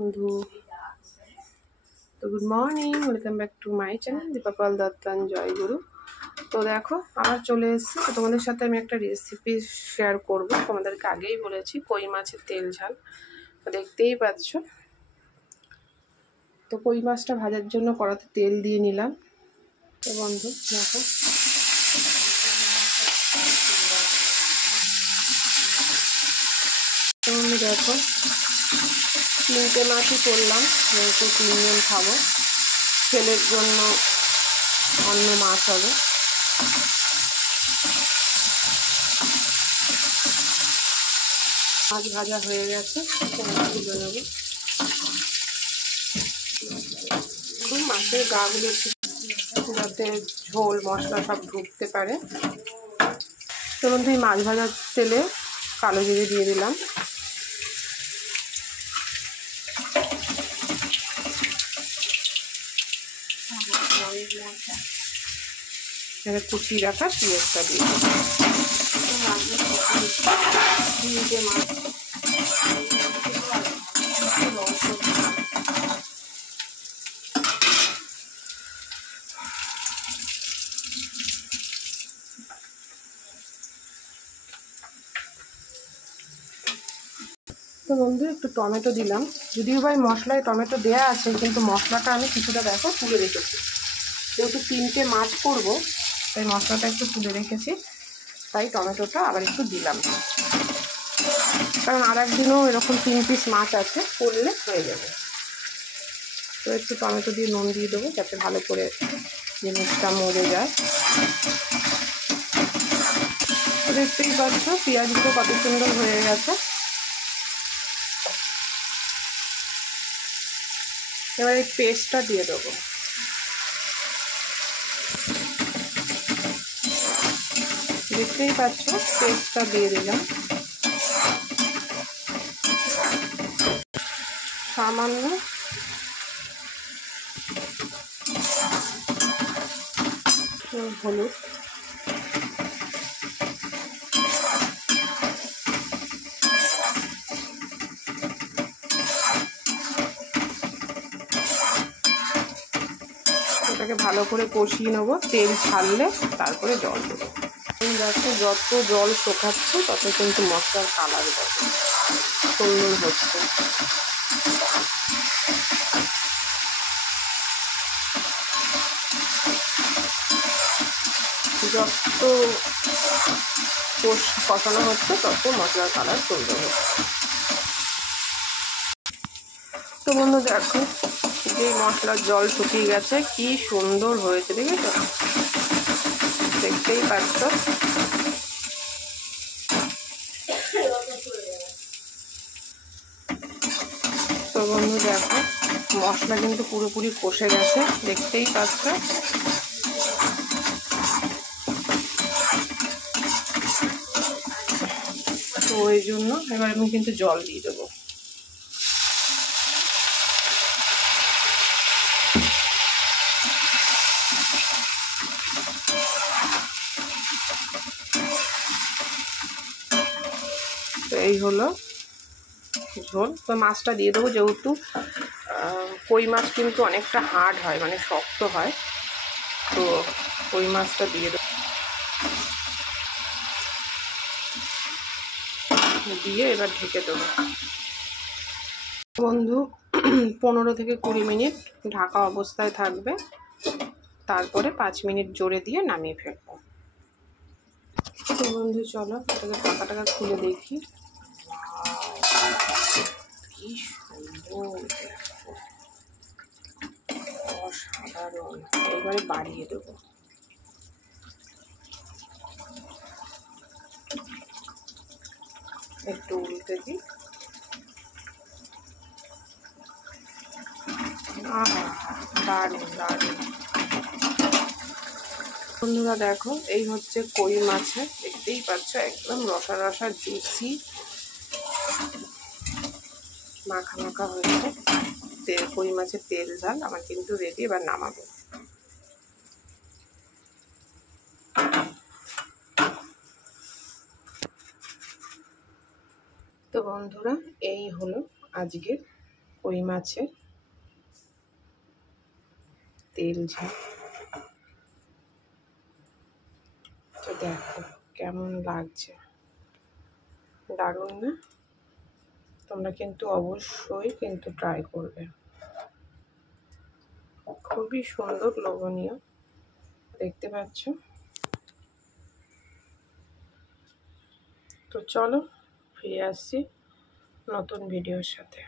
বন্ধু, তো good morning, welcome back to my channel দীপাপাল দত্তান জয় গুরু। তো দেখো আবার চলে এসেছি। তো তোমাদের সাথে আমি একটা রেসিপি শেয়ার করব। তোমাদেরকে আগেই বলেছি, কই মাছের তেল ঝাল। তো দেখতেই পাচ্ছ, তো কই মাছটা ভাজার জন্য কড়াতে তেল দিয়ে নিলাম। তো বন্ধু দেখো, দেখো 3টে মাছই করলাম, যেহেতু 3জন খাবো। ছেলের জন্য অন্য মাছ হবে। মাছ ভাজা হয়ে গেছে, তুলে নেব। মাছের গাগুলো একটু যাতে ঝোল মশলা সব ঢুকতে পারে। তো বন্ধু, এই মাছ ভাজার তেলে কালো জিরে দিয়ে দিলাম। এবার কুচিয়ে রাখা পেঁয়াজটা দিয়ে মাছ। তো বন্ধু একটু টমেটো দিলাম, যদিও ভাই মশলায় টমেটো দেয়া আছে, কিন্তু মশলাটা আমি কিছুটা দেখো তুলে রেখেছি। যেহেতু 3টে মাছ করব, তাই মশলাটা একটু তুলে রেখেছি, তাই টমেটোটা আবার একটু দিলাম। কারণ আর একদিনও এরকম 3 পিস মাছ আছে, করলে হয়ে যাবে। তো একটু টমেটো দিয়ে নুন দিয়ে দেবো, যাতে ভালো করে জিনিসটা মরে যায়। তো দেখতেই পাচ্ছ পেঁয়াজগুলো কত সুন্দর হয়ে গেছে। এবার এই পেস্টটা দিয়ে দেবো। দেখতেই পাচ্ছ পেস্টটা দিয়ে দিলাম। সামান্য হলুদ, এটাকে ভালো করে কষিয়ে নেবো। তেল ছাড়লে তারপরে জল দেবো। দেখো যত জল শোকাচ্ছে তত কিন্তু মশলার কালার সুন্দর হচ্ছে। যত কষানো হচ্ছে তত মশলার কালার সুন্দর হচ্ছে। তো বন্ধু দেখো, যে মশলার জল শুকিয়ে গেছে, কি সুন্দর হয়েছে, দেখেছো? দেখতেই পাচ্ছ। তো বন্ধু দেখো, মশলা কিন্তু পুরোপুরি কষে গেছে, দেখতেই পাচ্ছ। তো ওই জন্য এবার আমি কিন্তু জল দিয়ে দেবো। তো এই হলো ঝোল। তো মাছটা দিয়ে দেবো, যেহেতু কই মাছ কিন্তু অনেকটা হার্ড হয়, মানে শক্ত হয়। তো কই মাছটা দিয়ে দেবো, দিয়ে এবার ঢেকে দেবো। বন্ধু 15 থেকে 20 মিনিট ঢাকা অবস্থায় থাকবে, তারপরে 5 মিনিট জোরে দিয়ে নামিয়ে ফেলবো। তো বন্ধু চলো এটাকে ঢাকাটাকে খুলে দেখি। কি সুন্দর, দেখো অসাধারণ। এবারে বাড়িয়ে দেবো। একটু উল্টে দিই। আহা, দারুণ দারুণ। বন্ধুরা দেখো, এই হচ্ছে কই মাছের, দেখতেই পাচ্ছ একদম রসা রসা জুসি মাখা মাখা হয়েছে। কই মাছের তেল ঝাল আমার কিন্তু রেডি। এবার নামাবো। তো বন্ধুরা এই হলো আজকের কই মাছের তেল ঝাল। তো দেখো কেমন লাগছে, দারুণ না? তোমরা কিন্তু অবশ্যই কিন্তু ট্রাই করবে, খুবই সুন্দর লোভনীয় দেখতে পাচ্ছ। তো চলো ফিরে আসছি নতুন ভিডিওর সাথে।